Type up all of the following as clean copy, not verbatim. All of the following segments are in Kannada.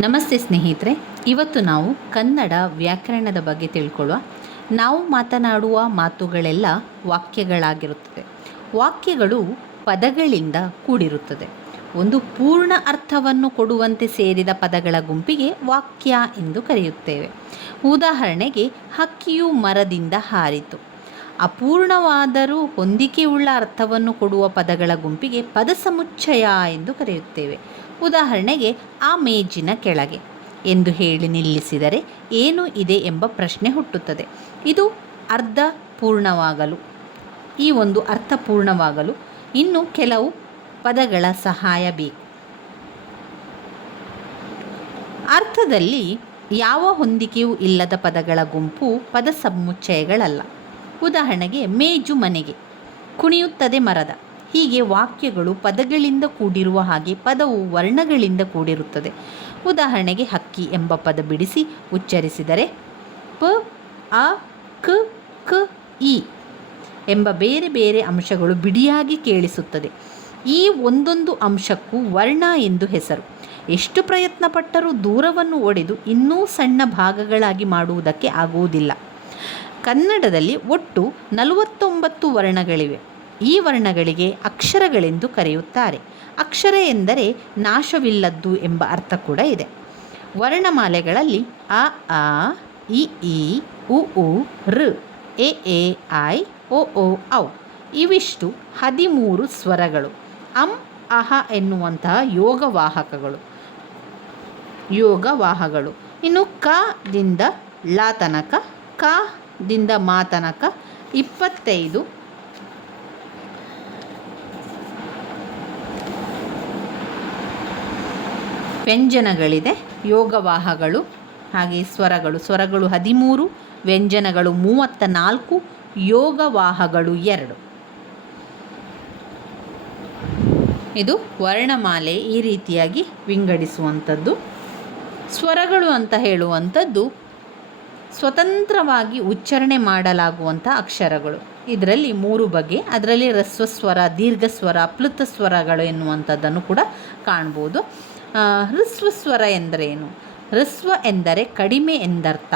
ನಮಸ್ತೆ ಸ್ನೇಹಿತರೆ, ಇವತ್ತು ನಾವು ಕನ್ನಡ ವ್ಯಾಕರಣದ ಬಗ್ಗೆ ತಿಳ್ಕೊಳ್ಳುವ. ನಾವು ಮಾತನಾಡುವ ಮಾತುಗಳೆಲ್ಲ ವಾಕ್ಯಗಳಾಗಿರುತ್ತದೆ. ವಾಕ್ಯಗಳು ಪದಗಳಿಂದ ಕೂಡಿರುತ್ತದೆ. ಒಂದು ಪೂರ್ಣ ಅರ್ಥವನ್ನು ಕೊಡುವಂತೆ ಸೇರಿದ ಪದಗಳ ಗುಂಪಿಗೆ ವಾಕ್ಯ ಎಂದು ಕರೆಯುತ್ತೇವೆ. ಉದಾಹರಣೆಗೆ, ಹಕ್ಕಿಯು ಮರದಿಂದ ಹಾರಿತು. ಅಪೂರ್ಣವಾದರೂ ಹೊಂದಿಕೆಯುಳ್ಳ ಅರ್ಥವನ್ನು ಕೊಡುವ ಪದಗಳ ಗುಂಪಿಗೆ ಪದ ಸಮುಚ್ಚಯ ಎಂದು ಕರೆಯುತ್ತೇವೆ. ಉದಾಹರಣೆಗೆ, ಆ ಮೇಜಿನ ಕೆಳಗೆ ಎಂದು ಹೇಳಿ ನಿಲ್ಲಿಸಿದರೆ ಏನು ಇದೆ ಎಂಬ ಪ್ರಶ್ನೆ ಹುಟ್ಟುತ್ತದೆ. ಇದು ಅರ್ಧ ಪೂರ್ಣವಾಗಲು, ಈ ಒಂದು ಅರ್ಥ ಪೂರ್ಣವಾಗಲು ಇನ್ನು ಕೆಲವು ಪದಗಳ ಸಹಾಯ ಬೇಕು. ಅರ್ಥದಲ್ಲಿ ಯಾವ ಹೊಂದಿಕೆಯೂ ಇಲ್ಲದ ಪದಗಳ ಗುಂಪು ಪದ ಸಮುಚ್ಚಯಗಳಲ್ಲ. ಉದಾಹರಣೆಗೆ, ಮೇಜು ಮನೆಗೆ, ಕುಣಿಯುತ್ತದೆ ಮರದ. ಹೀಗೆ ವಾಕ್ಯಗಳು ಪದಗಳಿಂದ ಕೂಡಿರುವ ಹಾಗೆ ಪದವು ವರ್ಣಗಳಿಂದ ಕೂಡಿರುತ್ತದೆ. ಉದಾಹರಣೆಗೆ, ಹಕ್ಕಿ ಎಂಬ ಪದ ಬಿಡಿಸಿ ಉಚ್ಚರಿಸಿದರೆ ಪ, ಅ, ಕ, ಕ, ಇ ಎಂಬ ಬೇರೆ ಬೇರೆ ಅಂಶಗಳು ಬಿಡಿಯಾಗಿ ಕೇಳಿಸುತ್ತದೆ. ಈ ಒಂದೊಂದು ಅಂಶಕ್ಕೂ ವರ್ಣ ಎಂದು ಹೆಸರು. ಎಷ್ಟು ಪ್ರಯತ್ನಪಟ್ಟರೂ ದೂರವನ್ನು ಒಡೆದು ಇನ್ನೂ ಸಣ್ಣ ಭಾಗಗಳಾಗಿ ಮಾಡುವುದಕ್ಕೆ ಆಗುವುದಿಲ್ಲ. ಕನ್ನಡದಲ್ಲಿ ಒಟ್ಟು 49 ವರ್ಣಗಳಿವೆ. ಈ ವರ್ಣಗಳಿಗೆ ಅಕ್ಷರಗಳೆಂದು ಕರೆಯುತ್ತಾರೆ. ಅಕ್ಷರ ಎಂದರೆ ನಾಶವಿಲ್ಲದ್ದು ಎಂಬ ಅರ್ಥ ಕೂಡ ಇದೆ. ವರ್ಣಮಾಲೆಗಳಲ್ಲಿ ಅ, ಆ, ಇ, ಈ, ಉ, ಊ, ಋ, ಎ, ಐ, ಒ, ಔ ಇವಿಷ್ಟು 13 ಸ್ವರಗಳು. ಅಂ, ಅಹ ಎನ್ನುವಂತಹ ಯೋಗವಾಹಗಳು. ಇನ್ನು ಕ ದಿಂದ ಲ ತನಕ, ಕ ದಿಂದ ಮಾ ತನಕ 25 ವ್ಯಂಜನಗಳಿದೆ. ಯೋಗವಾಹಗಳು ಹಾಗೆ ಸ್ವರಗಳು 13, ವ್ಯಂಜನಗಳು 34, ಯೋಗವಾಹಗಳು 2. ಇದು ವರ್ಣಮಾಲೆ ಈ ರೀತಿಯಾಗಿ ವಿಂಗಡಿಸುವಂಥದ್ದು. ಸ್ವರಗಳು ಅಂತ ಹೇಳುವಂಥದ್ದು ಸ್ವತಂತ್ರವಾಗಿ ಉಚ್ಚಾರಣೆ ಮಾಡಲಾಗುವಂಥ ಅಕ್ಷರಗಳು. ಇದರಲ್ಲಿ 3 ಬಗೆ. ಅದರಲ್ಲಿ ಹ್ರಸ್ವಸ್ವರ, ದೀರ್ಘಸ್ವರ, ಪ್ಲುತಸ್ವರಗಳು ಎನ್ನುವಂಥದ್ದನ್ನು ಕೂಡ ಕಾಣ್ಬೋದು. ಹ್ರಸ್ವಸ್ವರ ಎಂದರೇನು? ಹ್ರಸ್ವ ಎಂದರೆ ಕಡಿಮೆ ಎಂದರ್ಥ.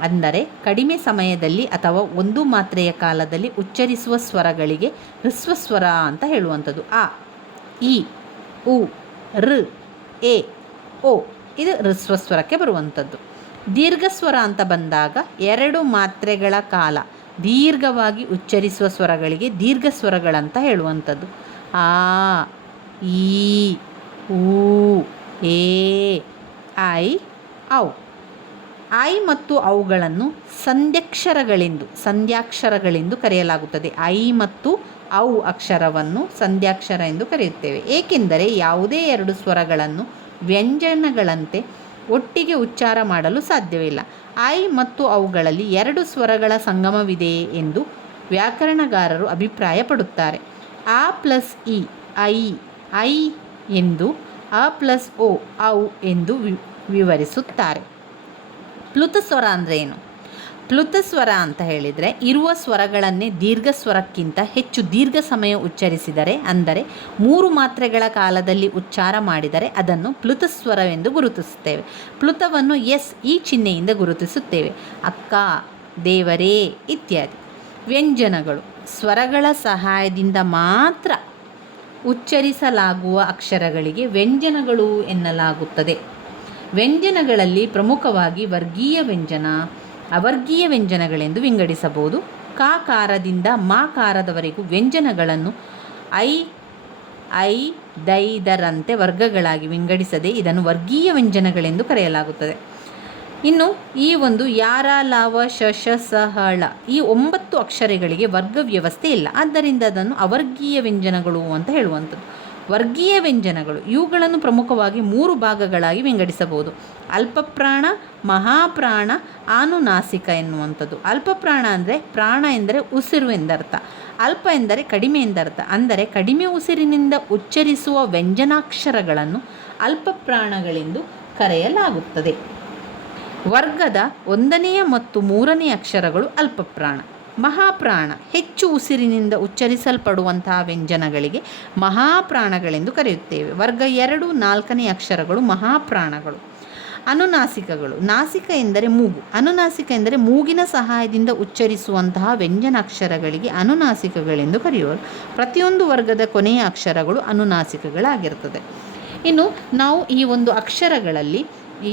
ಅಂದರೆ ಕಡಿಮೆ ಸಮಯದಲ್ಲಿ ಅಥವಾ ಒಂದು ಮಾತ್ರೆಯ ಕಾಲದಲ್ಲಿ ಉಚ್ಚರಿಸುವ ಸ್ವರಗಳಿಗೆ ಹ್ರಸ್ವಸ್ವರ ಅಂತ ಹೇಳುವಂಥದ್ದು. ಅ, ಇ, ಉ, ಋ, ಎ, ಓ ಇದು ಹ್ರಸ್ವಸ್ವರಕ್ಕೆ ಬರುವಂಥದ್ದು. ದೀರ್ಘಸ್ವರ ಅಂತ ಬಂದಾಗ 2 ಮಾತ್ರೆಗಳ ಕಾಲ ದೀರ್ಘವಾಗಿ ಉಚ್ಚರಿಸುವ ಸ್ವರಗಳಿಗೆ ದೀರ್ಘಸ್ವರಗಳಂತ ಹೇಳುವಂಥದ್ದು. ಆ, ಈ, ಊ, ಎ, ಐ, ಔ. ಐ ಮತ್ತು ಅವುಗಳನ್ನು ಸಂಧ್ಯಾಕ್ಷರಗಳೆಂದು ಕರೆಯಲಾಗುತ್ತದೆ. ಐ ಮತ್ತು ಔ ಅಕ್ಷರವನ್ನು ಸಂಧ್ಯಾಕ್ಷರ ಎಂದು ಕರೆಯುತ್ತೇವೆ. ಏಕೆಂದರೆ ಯಾವುದೇ 2 ಸ್ವರಗಳನ್ನು ವ್ಯಂಜನಗಳಂತೆ ಒಟ್ಟಿಗೆ ಉಚ್ಚಾರ ಮಾಡಲು ಸಾಧ್ಯವಿಲ್ಲ. ಐ ಮತ್ತು ಅವುಗಳಲ್ಲಿ 2 ಸ್ವರಗಳ ಸಂಗಮವಿದೆ ಎಂದು ವ್ಯಾಕರಣಗಾರರು ಅಭಿಪ್ರಾಯಪಡುತ್ತಾರೆ. ಆ ಪ್ಲಸ್ ಇ, ಐ ಎಂದು, ಅ ಪ್ಲಸ್ ಓ, ಔ ಎಂದು ವಿವರಿಸುತ್ತಾರೆ. ಪ್ಲುತಸ್ವರ ಅಂದರೆ ಏನು? ಪ್ಲುತಸ್ವರ ಅಂತ ಹೇಳಿದರೆ ಇರುವ ಸ್ವರಗಳನ್ನೇ ದೀರ್ಘ ಸ್ವರಕ್ಕಿಂತ ಹೆಚ್ಚು ದೀರ್ಘ ಸಮಯ ಉಚ್ಚರಿಸಿದರೆ, ಅಂದರೆ 3 ಮಾತ್ರೆಗಳ ಕಾಲದಲ್ಲಿ ಉಚ್ಚಾರ ಮಾಡಿದರೆ ಅದನ್ನು ಪ್ಲುತಸ್ವರವೆಂದು ಗುರುತಿಸುತ್ತೇವೆ. ಪ್ಲುತವನ್ನು ಎಸ್ ಈ ಚಿಹ್ನೆಯಿಂದ ಗುರುತಿಸುತ್ತೇವೆ. ಅಕ್ಕ, ದೇವರೇ ಇತ್ಯಾದಿ. ವ್ಯಂಜನಗಳು ಸ್ವರಗಳ ಸಹಾಯದಿಂದ ಮಾತ್ರ ಉಚ್ಚರಿಸಲಾಗುವ ಅಕ್ಷರಗಳಿಗೆ ವ್ಯಂಜನಗಳು ಎನ್ನಲಾಗುತ್ತದೆ. ವ್ಯಂಜನಗಳಲ್ಲಿ ಪ್ರಮುಖವಾಗಿ ವರ್ಗೀಯ ವ್ಯಂಜನ, ಅವರ್ಗೀಯ ವ್ಯಂಜನಗಳೆಂದು ವಿಂಗಡಿಸಬಹುದು. ಕಾರದಿಂದ ಮಾಕಾರದವರೆಗೂ ವ್ಯಂಜನಗಳನ್ನು ಐ, ದೈ, ದರಂತೆ ವರ್ಗಗಳಾಗಿ ವಿಂಗಡಿಸದೆ ಇದನ್ನು ವರ್ಗೀಯ ವ್ಯಂಜನಗಳೆಂದು ಕರೆಯಲಾಗುತ್ತದೆ. ಇನ್ನು ಈ ಒಂದು ಯಾರ, ಲಾವ, ಶ, ಸ, ಹ, ಳ ಈ 9 ಅಕ್ಷರಗಳಿಗೆ ವರ್ಗ ವ್ಯವಸ್ಥೆ ಇಲ್ಲ. ಆದ್ದರಿಂದ ಅದನ್ನು ಅವರ್ಗೀಯ ವ್ಯಂಜನಗಳು ಅಂತ ಹೇಳುವಂಥದ್ದು. ವರ್ಗೀಯ ವ್ಯಂಜನಗಳು ಇವುಗಳನ್ನು ಪ್ರಮುಖವಾಗಿ 3 ಭಾಗಗಳಾಗಿ ವಿಂಗಡಿಸಬಹುದು. ಅಲ್ಪಪ್ರಾಣ, ಮಹಾಪ್ರಾಣ, ಆನುನಾಸಿಕ ಎನ್ನುವಂಥದ್ದು. ಅಲ್ಪಪ್ರಾಣ ಅಂದರೆ ಪ್ರಾಣ ಎಂದರೆ ಉಸಿರು ಎಂದರ್ಥ. ಅಲ್ಪ ಎಂದರೆ ಕಡಿಮೆ ಎಂದರ್ಥ. ಅಂದರೆ ಕಡಿಮೆ ಉಸಿರಿನಿಂದ ಉಚ್ಚರಿಸುವ ವ್ಯಂಜನಾಕ್ಷರಗಳನ್ನು ಅಲ್ಪಪ್ರಾಣಗಳೆಂದು ಕರೆಯಲಾಗುತ್ತದೆ. ವರ್ಗದ 1ನೇ ಮತ್ತು 3ನೇ ಅಕ್ಷರಗಳು ಅಲ್ಪಪ್ರಾಣ. ಮಹಾಪ್ರಾಣ ಹೆಚ್ಚು ಉಸಿರಿನಿಂದ ಉಚ್ಚರಿಸಲ್ಪಡುವಂತಹ ವ್ಯಂಜನಗಳಿಗೆ ಮಹಾಪ್ರಾಣಗಳೆಂದು ಕರೆಯುತ್ತೇವೆ. ವರ್ಗ 2, 4ನೇ ಅಕ್ಷರಗಳು ಮಹಾಪ್ರಾಣಗಳು. ಅನುನಾಸಿಕಗಳು. ನಾಸಿಕ ಎಂದರೆ ಮೂಗು. ಅನುನಾಸಿಕ ಎಂದರೆ ಮೂಗಿನ ಸಹಾಯದಿಂದ ಉಚ್ಚರಿಸುವಂತಹ ವ್ಯಂಜನಾಕ್ಷರಗಳಿಗೆ ಅನುನಾಸಿಕಗಳೆಂದು ಕರೆಯುವರು. ಪ್ರತಿಯೊಂದು ವರ್ಗದ ಕೊನೆಯ ಅಕ್ಷರಗಳು ಅನುನಾಸಿಕಗಳಾಗಿರ್ತದೆ. ಇನ್ನು ನಾವು ಈ ಒಂದು ಅಕ್ಷರಗಳಲ್ಲಿ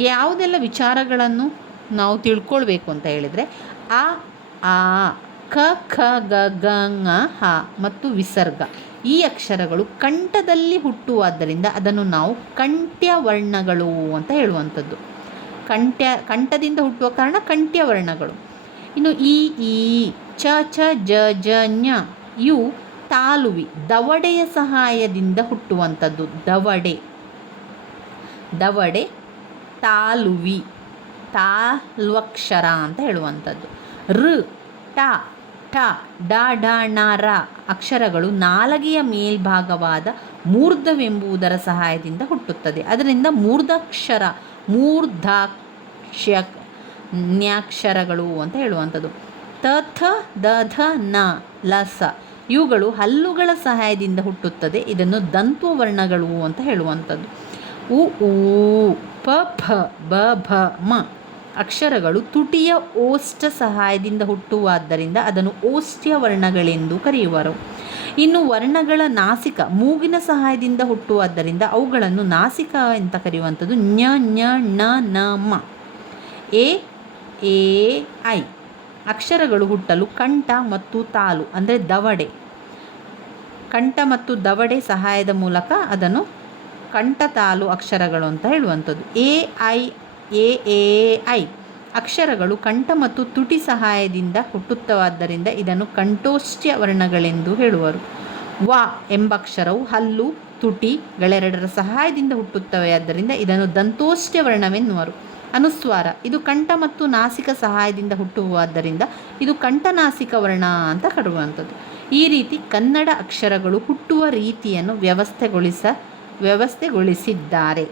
ಯಾವುದೆಲ್ಲ ವಿಚಾರಗಳನ್ನು ನಾವು ತಿಳ್ಕೊಳ್ಬೇಕು ಅಂತ ಹೇಳಿದರೆ ಅ ಆ ಕ ಖ ಗ ಗ ङ ಹ ಮತ್ತು ವಿಸರ್ಗ ಈ ಅಕ್ಷರಗಳು ಕಂಠದಲ್ಲಿ ಹುಟ್ಟುವುದರಿಂದ ಅದನ್ನು ನಾವು ಕಂಠ್ಯ ವರ್ಣಗಳು ಅಂತ ಹೇಳುವಂಥದ್ದು. ಕಂಠದಿಂದ ಹುಟ್ಟುವ ಕಾರಣ ಕಂಠ್ಯ ವರ್ಣಗಳು. ಇನ್ನು ಈ ಚ ಛ ಜ ಜ ಞ ಇವು ತಾಲುವಿ ದವಡೆಯ ಸಹಾಯದಿಂದ ಹುಟ್ಟುವಂಥದ್ದು. ದವಡೆ ತಾಲುವಿ ತಾಲ್ವಕ್ಷರ ಅಂತ ಹೇಳುವಂಥದ್ದು. ಟ ಠ ಡ ಢ ಣ ರ ಅಕ್ಷರಗಳು ನಾಲಗೆಯ ಮೇಲ್ಭಾಗವಾದ ಮೂರ್ಧವೆಂಬುದರ ಸಹಾಯದಿಂದ ಹುಟ್ಟುತ್ತದೆ. ಅದರಿಂದ ನ್ಯಾಕ್ಷರಗಳು ಅಂತ ಹೇಳುವಂಥದ್ದು. ತ ಥ ದ ಧ ನ ಲ ಸ ಇವುಗಳು ಹಲ್ಲುಗಳ ಸಹಾಯದಿಂದ ಹುಟ್ಟುತ್ತದೆ. ಇದನ್ನು ದಂತ್ವವರ್ಣಗಳು ಅಂತ ಹೇಳುವಂಥದ್ದು. ಉ ಊ ಪ ಫ ಬ ಭ ಮ ಅಕ್ಷರಗಳು ತುಟಿಯ ಓಷ್ಠ ಸಹಾಯದಿಂದ ಹುಟ್ಟುವುದರಿಂದ ಅದನ್ನು ಓಷ್ಠ್ಯ ವರ್ಣಗಳೆಂದು ಕರೆಯುವರು. ಇನ್ನು ವರ್ಣಗಳ ನಾಸಿಕ ಮೂಗಿನ ಸಹಾಯದಿಂದ ಹುಟ್ಟುವುದರಿಂದ ಅವುಗಳನ್ನು ನಾಸಿಕ ಅಂತ ಕರೆಯುವಂಥದ್ದು. ಞ ಞ ಣ ನ ಮ ಎ ಐ ಅಕ್ಷರಗಳು ಹುಟ್ಟಲು ಕಂಠ ಮತ್ತು ತಾಲು ಅಂದರೆ ದವಡೆ, ಕಂಠ ಮತ್ತು ದವಡೆ ಸಹಾಯದ ಮೂಲಕ ಅದನ್ನು ಕಂಠ ತಾಲು ಅಕ್ಷರಗಳು ಅಂತ ಹೇಳುವಂಥದ್ದು. ಎ ಐ ಅಕ್ಷರಗಳು ಕಂಠ ಮತ್ತು ತುಟಿ ಸಹಾಯದಿಂದ ಹುಟ್ಟುತ್ತವಾದ್ದರಿಂದ ಇದನ್ನು ಕಂಠೋಷ್ಠ್ಯ ವರ್ಣಗಳೆಂದು ಹೇಳುವರು. ವ ಎಂಬ ಅಕ್ಷರವು ಹಲ್ಲು ತುಟಿಗಳೆರಡರ ಸಹಾಯದಿಂದ ಹುಟ್ಟುತ್ತವೆ. ಆದ್ದರಿಂದ ಇದನ್ನು ದಂತೋಷ್ಠ್ಯ ವರ್ಣವೆನ್ನುವರು. ಅನುಸ್ವಾರ ಇದು ಕಂಠ ಮತ್ತು ನಾಸಿಕ ಸಹಾಯದಿಂದ ಹುಟ್ಟುವುದರಿಂದ ಇದು ಕಂಠನಾಸಿಕ ವರ್ಣ ಅಂತ ಕರೆಯುವಂಥದ್ದು. ಈ ರೀತಿ ಕನ್ನಡ ಅಕ್ಷರಗಳು ಹುಟ್ಟುವ ರೀತಿಯನ್ನು ವ್ಯವಸ್ಥೆಗೊಳಿಸಿದ್ದಾರೆ.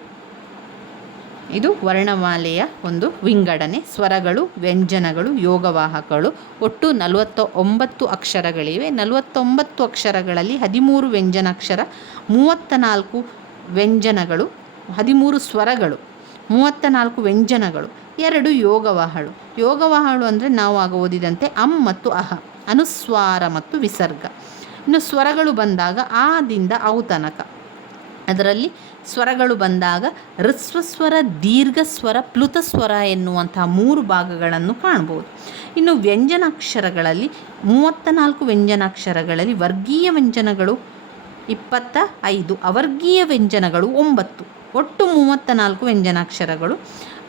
ಇದು ವರ್ಣಮಾಲೆಯ ಒಂದು ವಿಂಗಡಣೆ. ಸ್ವರಗಳು, ವ್ಯಂಜನಗಳು, ಯೋಗವಾಹಕಗಳು ಒಟ್ಟು 49 ಅಕ್ಷರಗಳಿವೆ. 49 ಅಕ್ಷರಗಳಲ್ಲಿ 13 ವ್ಯಂಜನಾಕ್ಷರ, 34 ವ್ಯಂಜನಗಳು, 13 ಸ್ವರಗಳು, 34 ವ್ಯಂಜನಗಳು, 2 ಯೋಗವಾಹಗಳು ಅಂದರೆ ನಾವು ಆಗ ಓದಿದಂತೆ ಅಂ ಮತ್ತು ಅಹ, ಅನುಸ್ವಾರ ಮತ್ತು ವಿಸರ್ಗ. ಇನ್ನು ಸ್ವರಗಳು ಬಂದಾಗ ಆದಿಂದ ಔ ತನಕ. ಅದರಲ್ಲಿ ಸ್ವರಗಳು ಬಂದಾಗ ಹ್ರಸ್ವಸ್ವರ, ದೀರ್ಘಸ್ವರ, ಪ್ಲುತಸ್ವರ ಎನ್ನುವಂತಹ 3 ಭಾಗಗಳನ್ನು ಕಾಣ್ಬೋದು. ಇನ್ನು ವ್ಯಂಜನಾಕ್ಷರಗಳಲ್ಲಿ 34 ವ್ಯಂಜನಾಕ್ಷರಗಳಲ್ಲಿ ವರ್ಗೀಯ ವ್ಯಂಜನಗಳು 25, ಅವರ್ಗೀಯ ವ್ಯಂಜನಗಳು 9, ಒಟ್ಟು 34 ವ್ಯಂಜನಾಕ್ಷರಗಳು.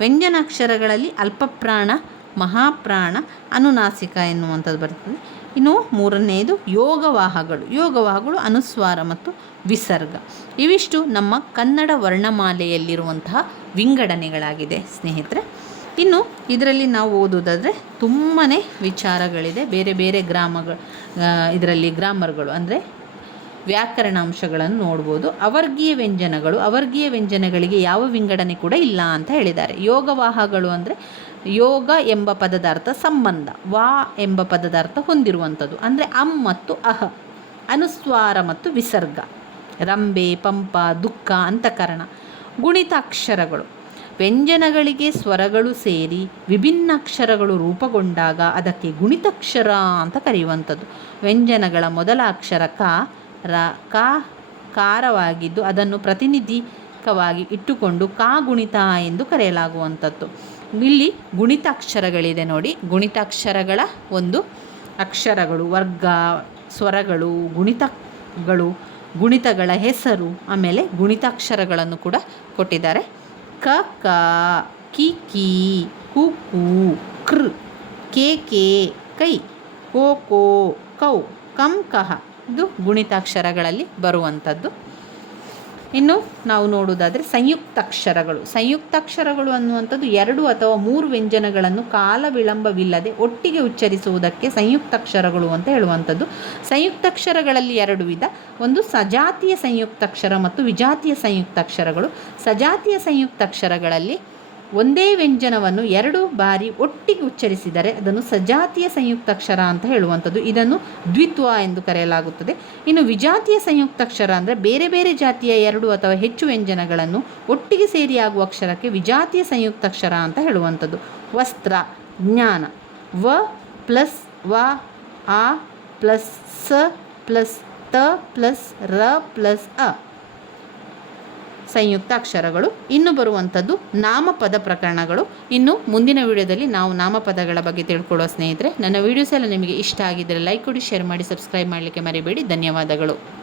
ವ್ಯಂಜನಾಕ್ಷರಗಳಲ್ಲಿ ಅಲ್ಪಪ್ರಾಣ, ಮಹಾಪ್ರಾಣ, ಅನುನಾಸಿಕ ಎನ್ನುವಂಥದ್ದು ಬರ್ತದೆ. ಇನ್ನು 3ನೇದು ಯೋಗವಾಹಗಳು ಅನುಸ್ವಾರ ಮತ್ತು ವಿಸರ್ಗ. ಇವಿಷ್ಟು ನಮ್ಮ ಕನ್ನಡ ವರ್ಣಮಾಲೆಯಲ್ಲಿರುವಂತಹ ವಿಂಗಡಣೆಗಳಾಗಿದೆ ಸ್ನೇಹಿತರೆ. ಇನ್ನು ಇದರಲ್ಲಿ ನಾವು ಓದೋದಾದರೆ ತುಂಬಾ ವಿಚಾರಗಳಿದೆ. ಬೇರೆ ಬೇರೆ ಇದರಲ್ಲಿ ಗ್ರಾಮರ್ಗಳು ಅಂದರೆ ವ್ಯಾಕರಣಾಂಶಗಳನ್ನು ನೋಡ್ಬೋದು. ಅವರ್ಗೀಯ ವ್ಯಂಜನಗಳಿಗೆ ಯಾವ ವಿಂಗಡಣೆ ಕೂಡ ಇಲ್ಲ ಅಂತ ಹೇಳಿದ್ದಾರೆ. ಯೋಗವಾಹಗಳು ಅಂದರೆ ಯೋಗ ಎಂಬ ಪದದ ಅರ್ಥ ಸಂಬಂಧ, ವಾ ಎಂಬ ಪದದ ಅರ್ಥ ಹೊಂದಿರುವಂಥದ್ದು ಅಂದರೆ ಅಂ ಮತ್ತು ಅಹ. ಅನುಸ್ವಾರ ಮತ್ತು ವಿಸರ್ಗ, ರಂಬೆ, ಪಂಪ, ದುಃಖ, ಅಂತಃಕರಣ. ಗುಣಿತಾಕ್ಷರಗಳು ವ್ಯಂಜನಗಳಿಗೆ ಸ್ವರಗಳು ಸೇರಿ ವಿಭಿನ್ನ ಅಕ್ಷರಗಳು ರೂಪುಗೊಂಡಾಗ ಅದಕ್ಕೆ ಗುಣಿತಾಕ್ಷರ ಅಂತ ಕರೆಯುವಂಥದ್ದು. ವ್ಯಂಜನಗಳ ಮೊದಲ ಅಕ್ಷರ ಕಾರವಾಗಿದ್ದು ಅದನ್ನು ಪ್ರತಿನಿಧಿಕವಾಗಿ ಇಟ್ಟುಕೊಂಡು ಗುಣಿತ ಎಂದು ಕರೆಯಲಾಗುವಂಥದ್ದು. ಇಲ್ಲಿ ಗುಣಿತಾಕ್ಷರಗಳಿದೆ ನೋಡಿ. ಗುಣಿತಾಕ್ಷರಗಳ ಒಂದು ಅಕ್ಷರಗಳು, ವರ್ಗ, ಸ್ವರಗಳು, ಗುಣಿತಗಳ ಹೆಸರು, ಆಮೇಲೆ ಗುಣಿತಾಕ್ಷರಗಳನ್ನು ಕೂಡ ಕೊಟ್ಟಿದ್ದಾರೆ. ಕ ಕ, ಕಿ ಕಿ, ಕು ಕು, ಕೃ, ಕೆ ಕೆ, ಕೈ, ಕೋ ಕೋ, ಕೌ, ಕಂ ಕಹ ಇದು ಗುಣಿತಾಕ್ಷರಗಳಲ್ಲಿ ಬರುವಂಥದ್ದು. ಇನ್ನು ನಾವು ನೋಡುವುದಾದರೆ ಸಂಯುಕ್ತಾಕ್ಷರಗಳು ಅನ್ನುವಂಥದ್ದು 2 ಅಥವಾ 3 ವ್ಯಂಜನಗಳನ್ನು ಕಾಲ ವಿಳಂಬವಿಲ್ಲದೆ ಒಟ್ಟಿಗೆ ಉಚ್ಚರಿಸುವುದಕ್ಕೆ ಸಂಯುಕ್ತಾಕ್ಷರಗಳು ಅಂತ ಹೇಳುವಂಥದ್ದು. ಸಂಯುಕ್ತಾಕ್ಷರಗಳಲ್ಲಿ 2 ವಿಧ. ಒಂದು ಸಜಾತಿಯ ಸಂಯುಕ್ತಾಕ್ಷರ ಮತ್ತು ವಿಜಾತಿಯ ಸಂಯುಕ್ತಾಕ್ಷರಗಳು. ಸಜಾತಿಯ ಸಂಯುಕ್ತಾಕ್ಷರಗಳಲ್ಲಿ ಒಂದೇ ವ್ಯಂಜನವನ್ನು 2 ಬಾರಿ ಒಟ್ಟಿಗೆ ಉಚ್ಚರಿಸಿದರೆ ಅದನ್ನು ಸಜಾತಿಯ ಸಂಯುಕ್ತಾಕ್ಷರ ಅಂತ ಹೇಳುವಂಥದ್ದು. ಇದನ್ನು ದ್ವಿತ್ವ ಎಂದು ಕರೆಯಲಾಗುತ್ತದೆ. ಇನ್ನು ವಿಜಾತಿಯ ಸಂಯುಕ್ತಾಕ್ಷರ ಅಂದರೆ ಬೇರೆ ಬೇರೆ ಜಾತಿಯ 2 ಅಥವಾ ಹೆಚ್ಚು ವ್ಯಂಜನಗಳನ್ನು ಒಟ್ಟಿಗೆ ಸೇರಿ ಆಗುವ ಅಕ್ಷರಕ್ಕೆ ವಿಜಾತಿಯ ಸಂಯುಕ್ತಾಕ್ಷರ ಅಂತ ಹೇಳುವಂಥದ್ದು. ವಸ್ತ್ರ, ಜ್ಞಾನ, ವ ಪ್ಲಸ್ ವ, ಆ ಪ್ಲಸ್ ಸ ಪ್ಲಸ್ ತ ಪ್ಲಸ್ ರ ಪ್ಲಸ್ ಅ ಸಂಯುಕ್ತ ಅಕ್ಷರಗಳು. ಇನ್ನು ಬರುವಂಥದ್ದು ನಾಮಪದ ಪ್ರಕರಣಗಳು. ಇನ್ನು ಮುಂದಿನ ವಿಡಿಯೋದಲ್ಲಿ ನಾವು ನಾಮಪದಗಳ ಬಗ್ಗೆ ತಿಳ್ಕೊಳ್ಳೋ ಸ್ನೇಹಿತರೆ. ನನ್ನ ವಿಡಿಯೋಸ್ ಎಲ್ಲ ನಿಮಗೆ ಇಷ್ಟ ಆಗಿದ್ದರೆ ಲೈಕ್ ಕೊಡಿ, ಶೇರ್ ಮಾಡಿ, ಸಬ್ಸ್ಕ್ರೈಬ್ ಮಾಡಲಿಕ್ಕೆ ಮರಿಬೇಡಿ. ಧನ್ಯವಾದಗಳು.